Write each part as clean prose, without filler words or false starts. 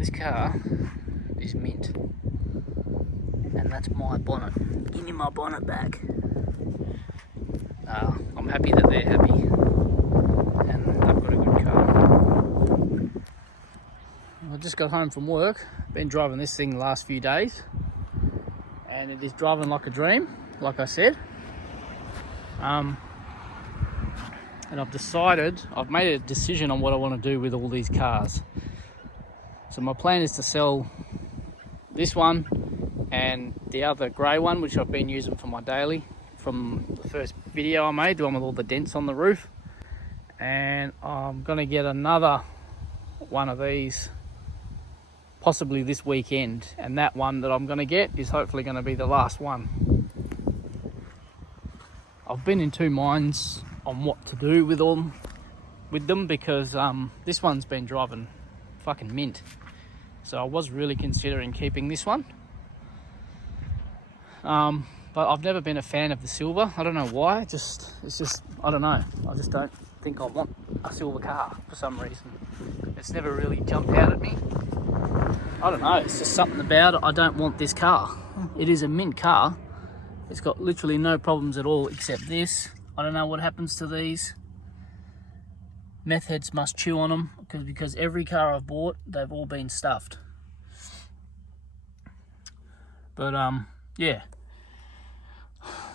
this car is mint, and that's my bonnet. Give me my bonnet back. I'm happy that they're happy, and they've got a good car. I just got home from work. Been driving this thing the last few days, and it is driving like a dream, like I said. And I've made a decision on what I want to do with all these cars. So my plan is to sell this one and the other grey one, which I've been using for my daily from the first video I made, the one with all the dents on the roof. And I'm going to get another one of these possibly this weekend, and that one that I'm going to get is hopefully going to be the last one. I've been in two minds on what to do with them because this one's been driving fucking mint, so I was really considering keeping this one, but I've never been a fan of the silver. I don't know why. It's just I don't know, I just don't think I want a silver car for some reason. It's never really jumped out at me. I don't know, it's just something about it. I don't want this car. It is a mint car. It's got literally no problems at all except this. I don't know what happens to these. Meth heads must chew on them because every car I've bought, they've all been stuffed. But yeah,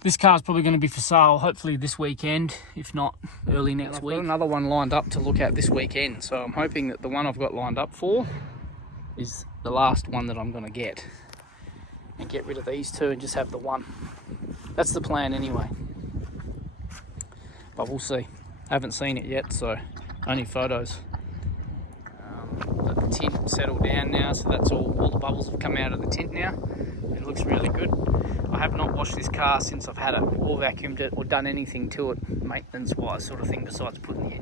this car's probably going to be for sale hopefully this weekend, if not early next week. I've got another one lined up to look at this weekend, so I'm hoping that the one I've got lined up for is the last one that I'm going to get, and get rid of these two and just have the one. That's the plan anyway, but we'll see. I haven't seen it yet, so only photos. Let the tint settle down now, so that's all the bubbles have come out of the tint now. It looks really good. I have not washed this car since I've had it, or vacuumed it, or done anything to it maintenance wise sort of thing, besides putting the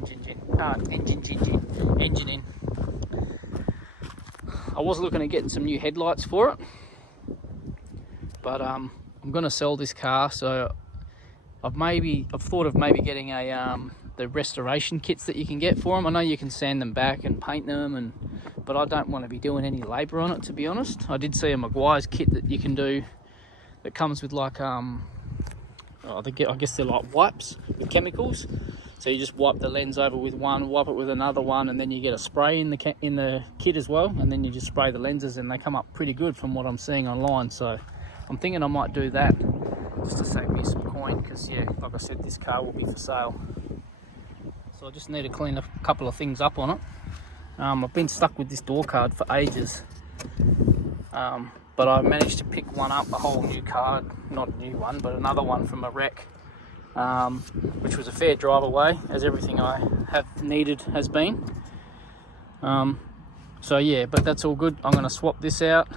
engine in. I was looking at getting some new headlights for it, but I'm going to sell this car, so I've thought of maybe getting the restoration kits that you can get for them. I know you can sand them back and paint them, but I don't want to be doing any labour on it, to be honest. I did see a Maguire's kit that you can do that comes with like I guess they're like wipes with chemicals. So you just wipe the lens over with one, wipe it with another one, and then you get a spray in the kit as well, and then you just spray the lenses, and they come up pretty good from what I'm seeing online. So I'm thinking I might do that just to save me some coin, because yeah, like I said, this car will be for sale. So I just need to clean a couple of things up on it. I've been stuck with this door card for ages, but I managed to pick one up, a whole new card, not a new one, but another one from a wreck, which was a fair drive away, as everything I have needed has been. So yeah, but that's all good. I'm going to swap this out.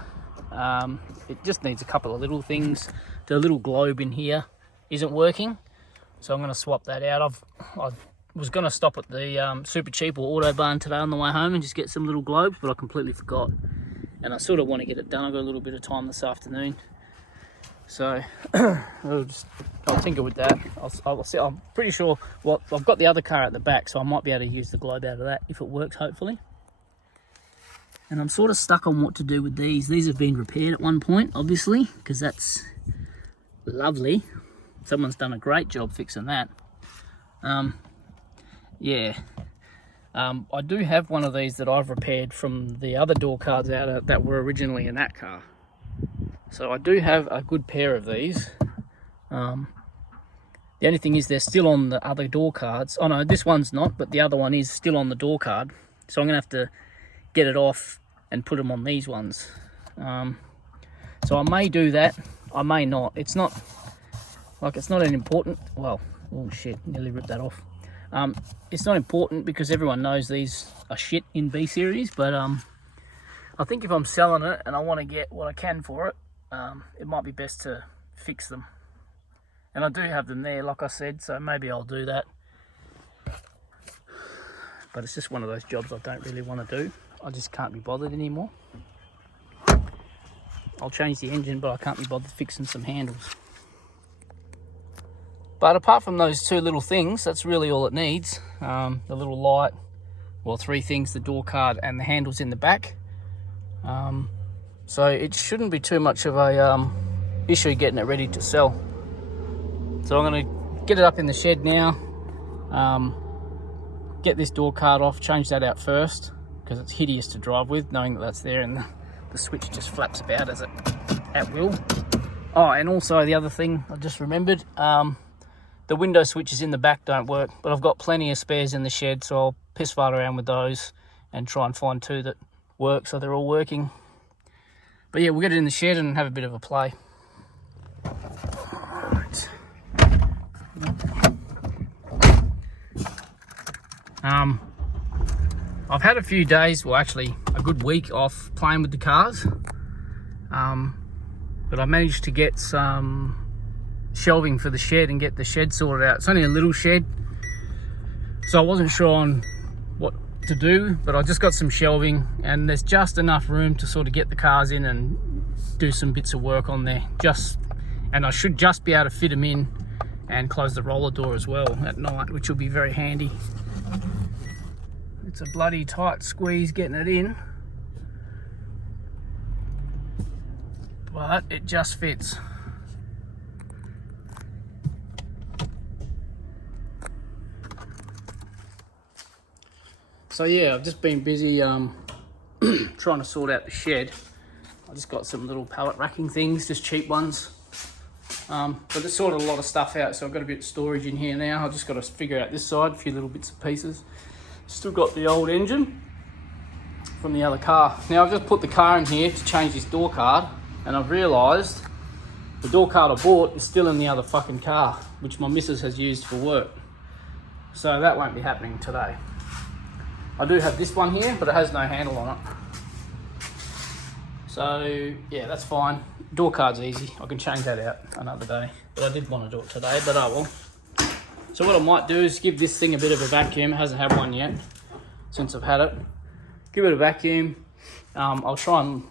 It just needs a couple of little things. The little globe in here isn't working, so I'm going to swap that out. I was going to stop at the Super Cheap or Autobarn today on the way home and just get some little globes, but I completely forgot, and I sort of want to get it done. I've got a little bit of time this afternoon, so I'll tinker with that. I'll see. I'm pretty sure, well, I've got the other car at the back, so I might be able to use the globe out of that if it works, hopefully. And I'm sort of stuck on what to do with these. These have been repaired at one point, obviously, because that's lovely. Someone's done a great job fixing that. Yeah. I do have one of these that I've repaired from the other door cards that were originally in that car. So I do have a good pair of these. The only thing is they're still on the other door cards. Oh no, this one's not, but the other one is still on the door card. So I'm going to have to get it off and put them on these ones. So I may do that, I may not. It's not an important, well, oh shit, nearly ripped that off. It's not important because everyone knows these are shit in B series, but I think if I'm selling it and I want to get what I can for it, it might be best to fix them. And I do have them there, like I said, so maybe I'll do that. But it's just one of those jobs I don't really want to do. I just can't be bothered anymore. I'll change the engine, but I can't be bothered fixing some handles. But apart from those two little things, that's really all it needs. The little light, well, three things, the door card and the handles in the back. So it shouldn't be too much of a issue getting it ready to sell. So I'm going to get it up in the shed now, get this door card off, change that out first, because it's hideous to drive with, knowing that that's there and the switch just flaps about as it at will. Oh, and also the other thing I just remembered, the window switches in the back don't work, but I've got plenty of spares in the shed, so I'll piss fart around with those and try and find two that work so they're all working. But yeah, we'll get it in the shed and have a bit of a play. Right. I've had a few days, well actually a good week off playing with the cars, but I managed to get some shelving for the shed and get the shed sorted out. It's only a little shed, so I wasn't sure on what to do, but I just got some shelving and there's just enough room to sort of get the cars in and do some bits of work on there. And I should just be able to fit them in and close the roller door as well at night, which will be very handy. It's a bloody tight squeeze getting it in, but it just fits. So yeah, I've just been busy trying to sort out the shed. I just got some little pallet racking things, just cheap ones. But there's sort of a lot of stuff out, so I've got a bit of storage in here now. I've just got to figure out this side, a few little bits and pieces. Still got the old engine from the other car. Now I've just put the car in here to change this door card, and I've realised the door card I bought is still in the other fucking car, which my missus has used for work. So that won't be happening today. I do have this one here, but it has no handle on it. So yeah, that's fine. Door card's easy. I can change that out another day. But I did want to do it today, but I will. So what I might do is give this thing a bit of a vacuum. It hasn't had one yet since I've had it. Give it a vacuum. I'll try and,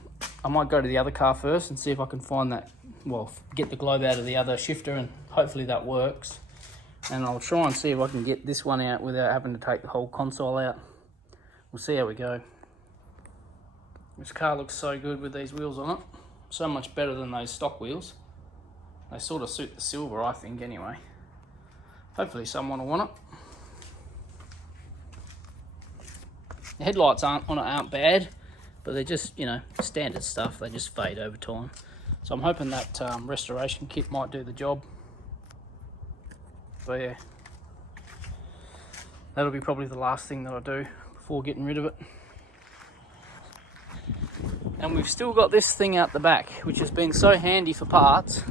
I might go to the other car first and see if I can find that, well, get the globe out of the other shifter, and hopefully that works. And I'll try and see if I can get this one out without having to take the whole console out. We'll see how we go. This car looks so good with these wheels on it. So much better than those stock wheels. They sort of suit the silver, I think, anyway. Hopefully someone will want it. The headlights aren't bad, but they're just, you know, standard stuff. They just fade over time. So I'm hoping that restoration kit might do the job. But yeah, that'll be probably the last thing that I do before getting rid of it. And we've still got this thing out the back, which has been so handy for parts.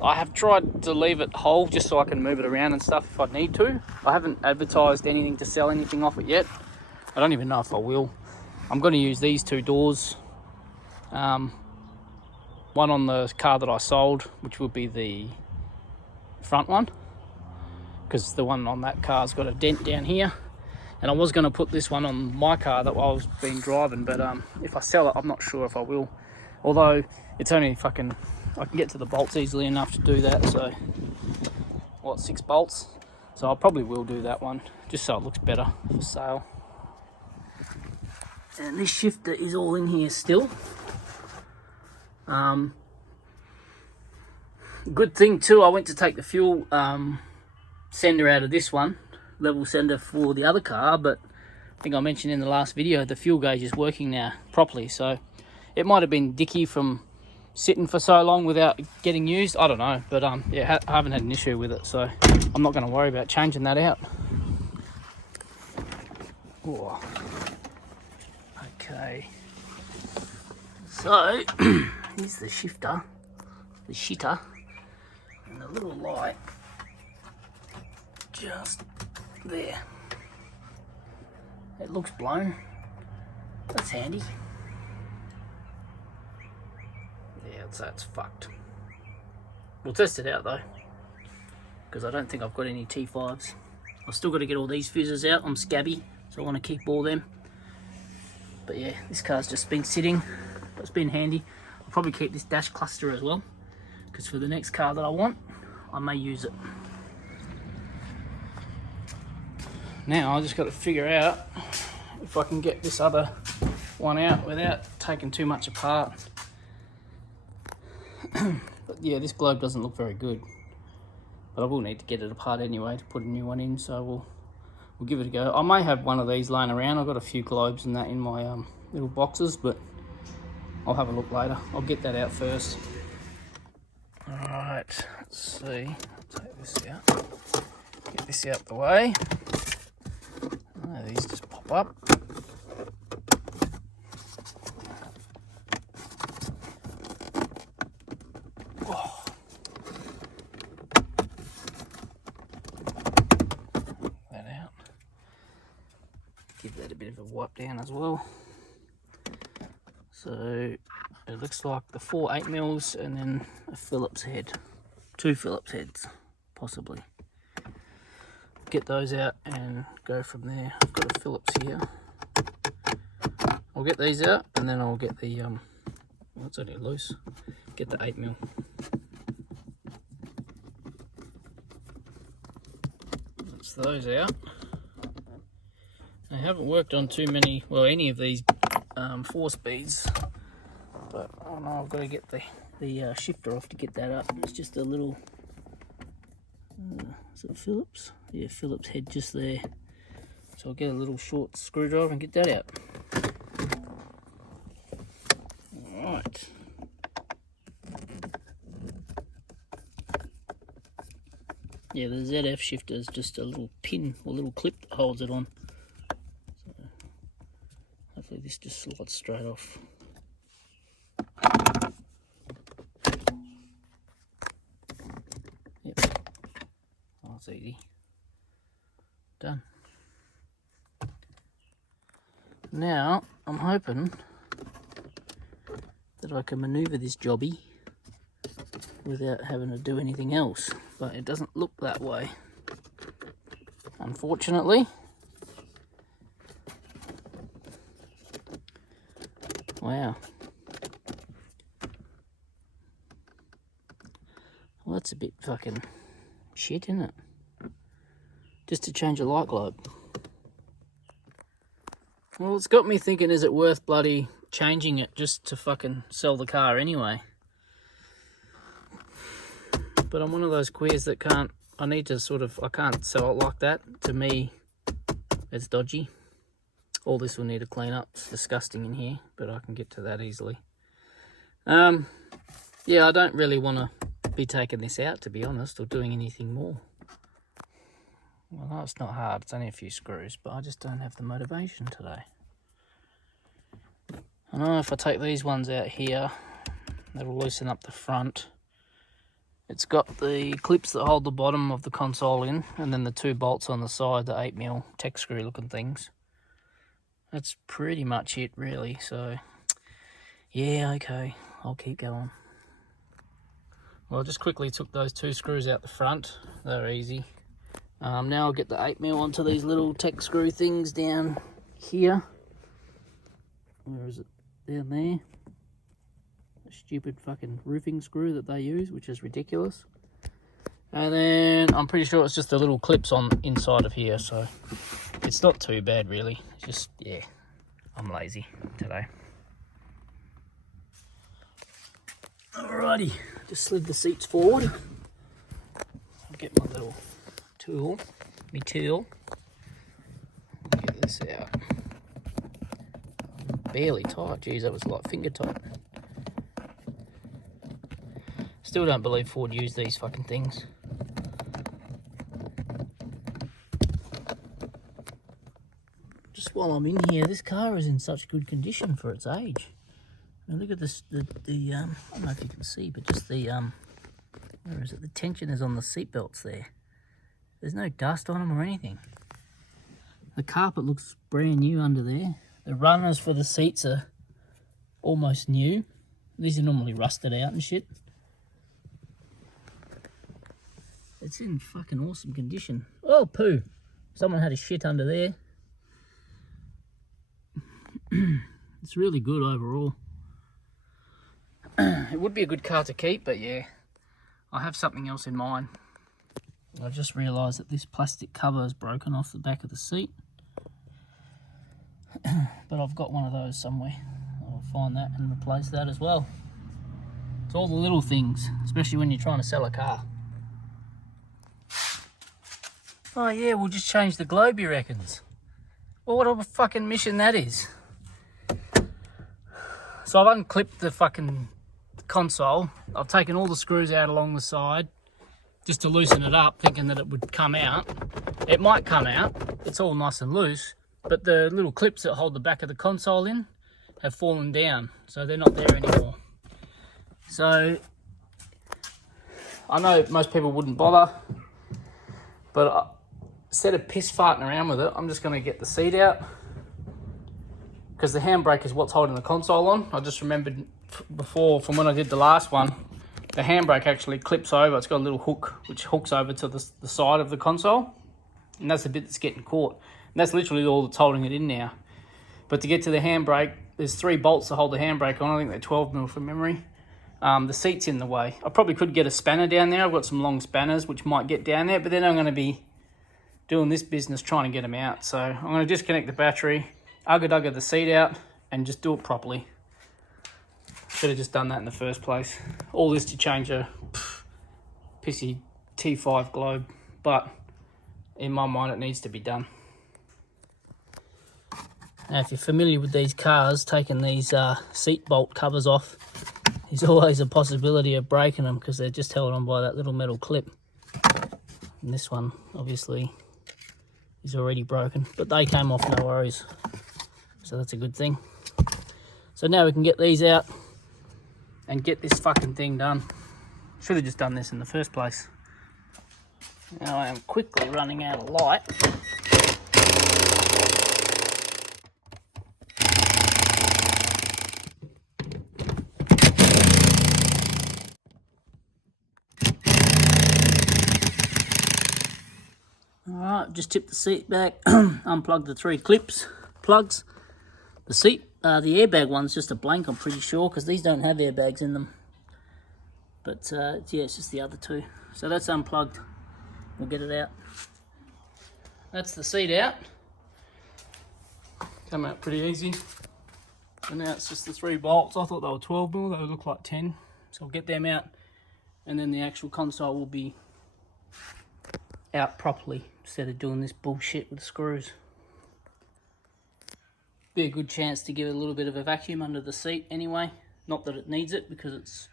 I have tried to leave it whole just so I can move it around and stuff if I need to. I haven't advertised anything to sell anything off it yet. I don't even know if I will. I'm going to use these two doors. One on the car that I sold, which would be the front one, because the one on that car's got a dent down here. And I was going to put this one on my car that I was been driving, but if I sell it, I'm not sure if I will. Although it's only fucking, I can get to the bolts easily enough to do that. So what, 6 bolts? So I probably will do that one just so it looks better for sale. And this shifter is all in here still. Good thing too, I went to take the fuel sender out of this one, level sender for the other car, but I think I mentioned in the last video the fuel gauge is working now properly. So it might have been dicky from sitting for so long without getting used, I don't know, but yeah, I haven't had an issue with it, so I'm not going to worry about changing that out. Whoa. Okay, so here's the shifter, the shitter, and the little light just there. It looks blown. That's handy. Yeah, that's fucked. We'll test it out though, because I don't think I've got any T5s. I've still got to get all these fuses out. I'm scabby, so I want to keep all them. But yeah, this car's just been sitting. It's been handy. I'll probably keep this dash cluster as well, because for the next car that I want, I may use it. Now I just got to figure out if I can get this other one out without taking too much apart. But yeah, this globe doesn't look very good. But I will need to get it apart anyway to put a new one in, so we'll give it a go. I may have one of these laying around. I've got a few globes and that in my little boxes, but I'll have a look later. I'll get that out first. Alright, let's see. I'll take this out. Get this out the way. Oh, these just pop up. Oh. That out. Give that a bit of a wipe down as well. So it looks like the 4 8mm and then a Phillips head. 2 Phillips heads, possibly. Get those out and go from there. I've got a Phillips here. I'll get these out and then I'll get the, well, it's only loose. Get the 8mm. That's those out. I haven't worked on too many, well, any of these 4 speeds, but I don't know, I've got to get the shifter off to get that up. It's just a little, is it Phillips? Yeah, Phillips head just there. So I'll get a little short screwdriver and get that out. Alright. Yeah, the ZF shifter is just a little pin or little clip that holds it on. So hopefully this just slides straight off. Yep. Oh, that's easy. Done. Now, I'm hoping that I can manoeuvre this jobby without having to do anything else, but it doesn't look that way, unfortunately. Wow. Well, that's a bit fucking shit, isn't it? Just to change a light globe. Well, it's got me thinking, is it worth bloody changing it just to fucking sell the car anyway? But I'm one of those queers that can't, I need to sort of, I can't sell it like that. To me, it's dodgy. All this will need to clean up. It's disgusting in here, but I can get to that easily. Yeah, I don't really want to be taking this out, to be honest, or doing anything more. Well, no, it's not hard. It's only a few screws, but I just don't have the motivation today. I know if I take these ones out here, that'll loosen up the front. It's got the clips that hold the bottom of the console in, and then the 2 bolts on the side, the 8mm tech screw looking things. That's pretty much it, really. So, yeah, okay, I'll keep going. Well, I just quickly took those 2 screws out the front. They're easy. Now I'll get the 8mm onto these little tech screw things down here. Where is it? Down there. A stupid fucking roofing screw that they use, which is ridiculous. And then I'm pretty sure it's just the little clips on inside of here, so it's not too bad really. It's just, yeah, I'm lazy today. Alrighty, just slid the seats forward. I'll get my little tool, get this out. Barely tight, geez, that was like finger tight. Still don't believe Ford used these fucking things. Just while I'm in here, this car is in such good condition for its age. I mean, look at this, I don't know if you can see, but just the, where is it? The tension is on the seat belts there. There's no dust on them or anything. The carpet looks brand new under there. The runners for the seats are almost new. These are normally rusted out and shit. It's in fucking awesome condition. Oh, poo. Someone had a shit under there. It's really good overall. It would be a good car to keep, but yeah, I have something else in mind. I just realised that this plastic cover is broken off the back of the seat. but I've got one of those somewhere. I'll find that and replace that as well. It's all the little things, especially when you're trying to sell a car. Oh yeah, we'll just change the globe, you reckons? Well, what a fucking mission that is. So I've unclipped the fucking console. I've taken all the screws out along the side just to loosen it up, thinking that it would come out. It might come out, it's all nice and loose, but the little clips that hold the back of the console in have fallen down, so they're not there anymore. So I know most people wouldn't bother, but instead of piss farting around with it, I'm just going to get the seat out, because the handbrake is what's holding the console on. I just remembered before from when I did the last one, the handbrake actually clips over. It's got a little hook which hooks over to the side of the console, and that's the bit that's getting caught. And that's literally all that's holding it in now. But to get to the handbrake, there's 3 bolts to hold the handbrake on. I think they're 12mm from memory. The seat's in the way. I probably could get a spanner down there. I've got some long spanners which might get down there, but then I'm going to be doing this business trying to get them out. So I'm going to disconnect the battery, ugga-dugga the seat out, and just do it properly. Should have just done that in the first place. All this to change a pissy T5 globe, but in my mind it needs to be done. Now if you're familiar with these cars, taking these seat bolt covers off is always a possibility of breaking them, because they're just held on by that little metal clip. And this one obviously is already broken, but they came off no worries, so that's a good thing. So now we can get these out and get this fucking thing done. Should have just done this in the first place. Now I am quickly running out of light. Alright, just tipped the seat back, unplugged the 3 plugs. The seat, the airbag one's just a blank, I'm pretty sure, because these don't have airbags in them. But yeah, it's just the other 2. So that's unplugged. We'll get it out. That's the seat out. Come out pretty easy. And now it's just the 3 bolts. I thought they were 12mm, they would look like 10. So I'll get them out, and then the actual console will be out properly, instead of doing this bullshit with screws. Be a good chance to give it a little bit of a vacuum under the seat anyway. Not that it needs it, because it's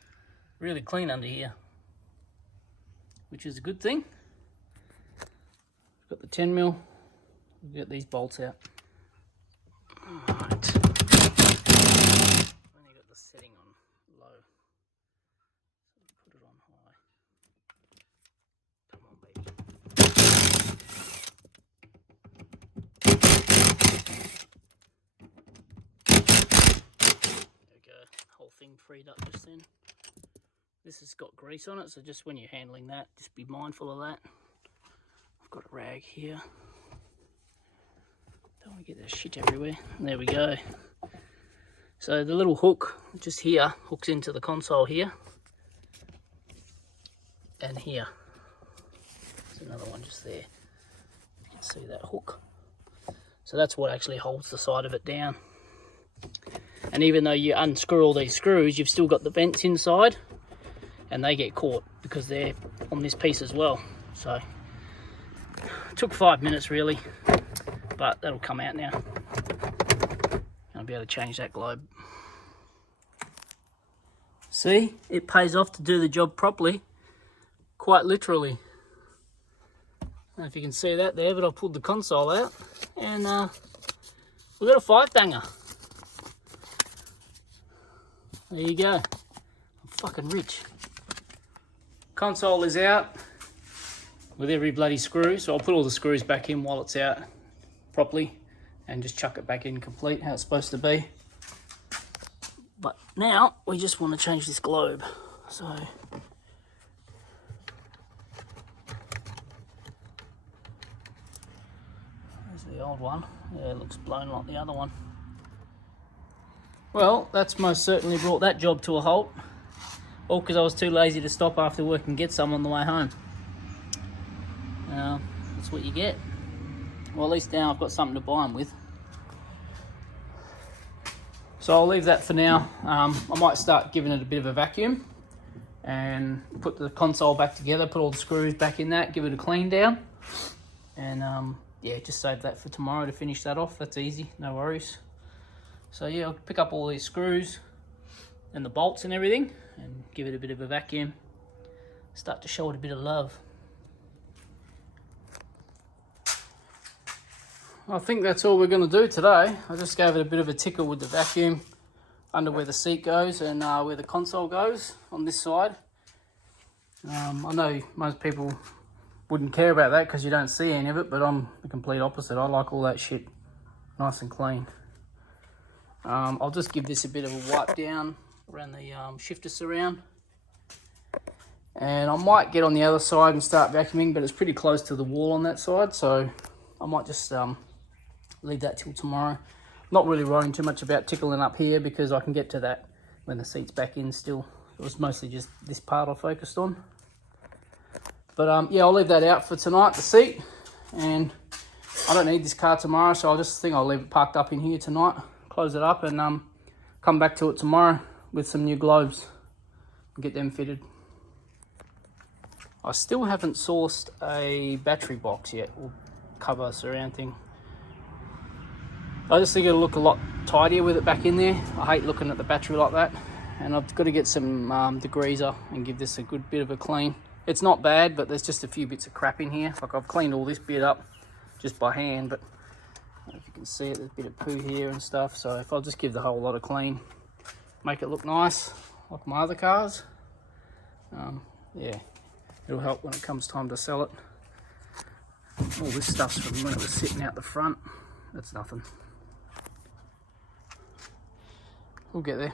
really clean under here, which is a good thing. Got the 10mm. We'll get these bolts out. Alright. Only got the setting on low. So put it on high. Come on, baby. There we go. Whole thing freed up just then. This has got grease on it, so just when you're handling that, just be mindful of that. I've got a rag here. Don't want to get that shit everywhere. There we go. So the little hook just here hooks into the console here and here. There's another one just there. You can see that hook. So that's what actually holds the side of it down. And even though you unscrew all these screws, you've still got the vents inside, and they get caught because they're on this piece as well. So it took 5 minutes really, but that'll come out now. I'll be able to change that globe. See, it pays off to do the job properly, quite literally. I don't know if you can see that there, but I pulled the console out, and we've got a 5-banger. There you go. I'm fucking rich. Console is out with every bloody screw, so I'll put all the screws back in while it's out properly and just chuck it back in complete how it's supposed to be. But now we just want to change this globe. So there's the old one. Yeah, it looks blown like the other one. Well, that's most certainly brought that job to a halt. All because I was too lazy to stop after work and get some on the way home. That's what you get. Well, at least now I've got something to buy them with. So I'll leave that for now. I might start giving it a bit of a vacuum and put the console back together, put all the screws back in that, give it a clean down, and yeah, just save that for tomorrow to finish that off. That's easy, no worries. So yeah, I'll pick up all these screws and the bolts and everything and give it a bit of a vacuum, start to show it a bit of love. I think that's all we're going to do today. I just gave it a bit of a tickle with the vacuum under where the seat goes and where the console goes on this side. I know most people wouldn't care about that because you don't see any of it, but I'm the complete opposite. I like all that shit nice and clean. I'll just give this a bit of a wipe down around the shifter surround. And I might get on the other side and start vacuuming, but it's pretty close to the wall on that side, so I might just leave that till tomorrow. Not really worrying too much about tickling up here because I can get to that when the seat's back in still. It was mostly just this part I focused on. But yeah, I'll leave that out for tonight, the seat. And I don't need this car tomorrow, so I just think I'll leave it parked up in here tonight, close it up, and come back to it tomorrow with some new globes and get them fitted. I still haven't sourced a battery box yet, or cover surround thing. I just think it'll look a lot tidier with it back in there. I hate looking at the battery like that. And I've got to get some degreaser and give this a good bit of a clean. It's not bad, but there's just a few bits of crap in here. Like I've cleaned all this bit up just by hand, but I don't know if you can see it, there's a bit of poo here and stuff. So if I'll just give the whole lot a clean, make it look nice, like my other cars, yeah, it'll help when it comes time to sell it. All this stuff's from when it was sitting out the front. That's nothing. We'll get there.